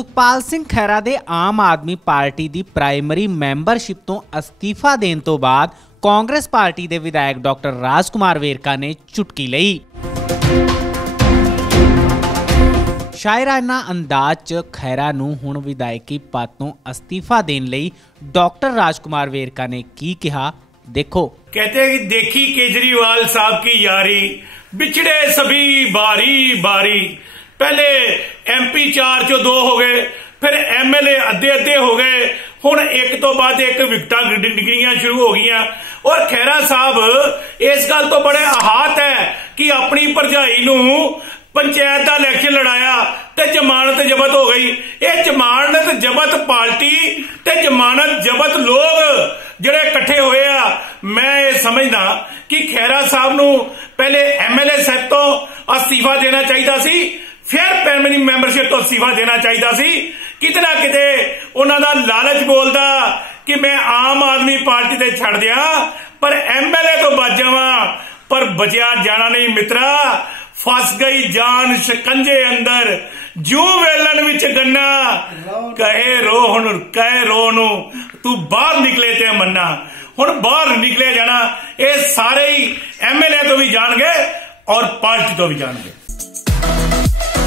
ਸੁਖਪਾਲ ਸਿੰਘ ਖੈਰਾ ਦੇ ਆਮ ਆਦਮੀ ਪਾਰਟੀ ਦੀ primary membership ਤੋਂ ਅਸਤੀਫਾ ਦੇਣ ਤੋਂ ਬਾਅਦ ਕਾਂਗਰਸ ਪਾਰਟੀ ਦੇ ਵਿਧਾਇਕ ਡਾਕਟਰ ਰਾਜਕੁਮਾਰ ਵੇਰਕਾ ਨੇ ਚੁਟਕੀ ਲਈ। ਸ਼ਾਇਰਾਨਾ ਅੰਦਾਜ਼ 'ਚ ਖੈਰਾ ਨੂੰ ਹੁਣ ਵਿਧਾਇਕੀ ਪਦ ਤੋਂ ਅਸਤੀਫਾ ਦੇਣ ਲਈ ਡਾਕਟਰ ਰਾਜਕੁਮਾਰ ਵੇਰਕਾ ਨੇ ਕੀ ਕਿਹਾ, ਦੇਖੋ। ਕਹਤੇ ਕਿ ਦੇਖੀ ਕੇਜਰੀਵਾਲ ਸਾਹਿਬ ਕੀ ਯਾਰੀ, ਵਿਛੜੇ ਸਭੀ ਬਾਰੀ ਬਾਰੀ ਪਹਿਲੇ ਐਮਪੀ 4 ਚੋਂ ਦੋ ਹੋ ਗਏ, ਫਿਰ ਐਮਐਲਏ ਅੱਧੇ ਅੱਧੇ ਹੋ ਗਏ, ਹੁਣ ਇੱਕ ਤੋਂ ਬਾਅਦ ਇੱਕ ਵਿਕਟਾਂ ਡਿਗਰੀਆਂ ਸ਼ੁਰੂ ਹੋ ਗਈਆਂ। ਔਰ ਖੈਰਾ ਸਾਹਿਬ, ਇਸ ਗੱਲ ਤੋਂ ਬੜੇ ਆਹਾਤ ਹੈ ਕਿ ਆਪਣੀ ਭਰਜਾਈ ਨੂੰ ਪੰਚਾਇਤ ਦਾ ਇਲੈਕਸ਼ਨ ਲੜਾਇਆ ਤੇ ਜ਼ਮਾਨਤ ਜ਼ਬਤ ਹੋ ਗਈ। ਇਹ ਜ਼ਮਾਨਤ ਜ਼ਬਤ ਪਾਰਟੀ ਤੇ ਜ਼ਮਾਨਤ ਜ਼ਬਤ ਲੋਕ ਜਿਹੜੇ ਇਕੱਠੇ ਹੋਏ ਆ, ਮੈਂ ਇਹ ਸਮਝਦਾ ਕਿ ਖੈਰਾ ਸਾਹਿਬ ਨੂੰ ਪਹਿਲੇ ਐਮਐਲਏ ਸਾਹਿਬ ਤੋਂ ਅਸਤੀਫਾ ਦੇਣਾ ਚਾਹੀਦਾ ਸੀ। ਫਿਰ ਪੈਰਮਨੀ ਮੈਂਬਰਸ਼ਿਪ ਤੋਂ ਅਸਤੀਫਾ ਦੇਣਾ ਚਾਹੀਦਾ ਸੀ। ਕਿਤੇ ਨਾ ਕਿਤੇ ਉਹਨਾਂ ਦਾ ਲਾਲਚ ਬੋਲਦਾ ਕਿ ਮੈਂ ਆਮ ਆਦਮੀ ਪਾਰਟੀ ਤੇ ਛੱਡ ਦਿਆਂ, ਪਰ ਐਮਐਲਏ ਤੋਂ ਬਚ ਜਾਵਾਂ, ਪਰ ਬਚਿਆ ਜਾਣਾ ਨਹੀਂ ਮਿੱਤਰਾ। ਫਸ ਗਈ ਜਾਨ ਸ਼ਿਕੰਜੇ ਅੰਦਰ, ਜੂ ਵੇਲਣ ਵਿੱਚ ਗੰਨਾ। ਕਹੇ ਰੋ ਹੁਣ, ਕਹੇ ਰੋ ਨੂੰ, ਤੂੰ ਬਾਹਰ ਨਿਕਲੇ ਤੇ ਮੰਨਾ। ਹੁਣ ਬਾਹਰ ਨਿਕਲੇ ਜਾਣਾ, ਇਹ ਸਾਰੇ ਹੀ ਐਮਐਲਏ ਤੋਂ ਵੀ ਜਾਣਗੇ ਔਰ ਪਾਰਟੀ ਤੋਂ ਵੀ ਜਾਣਗੇ।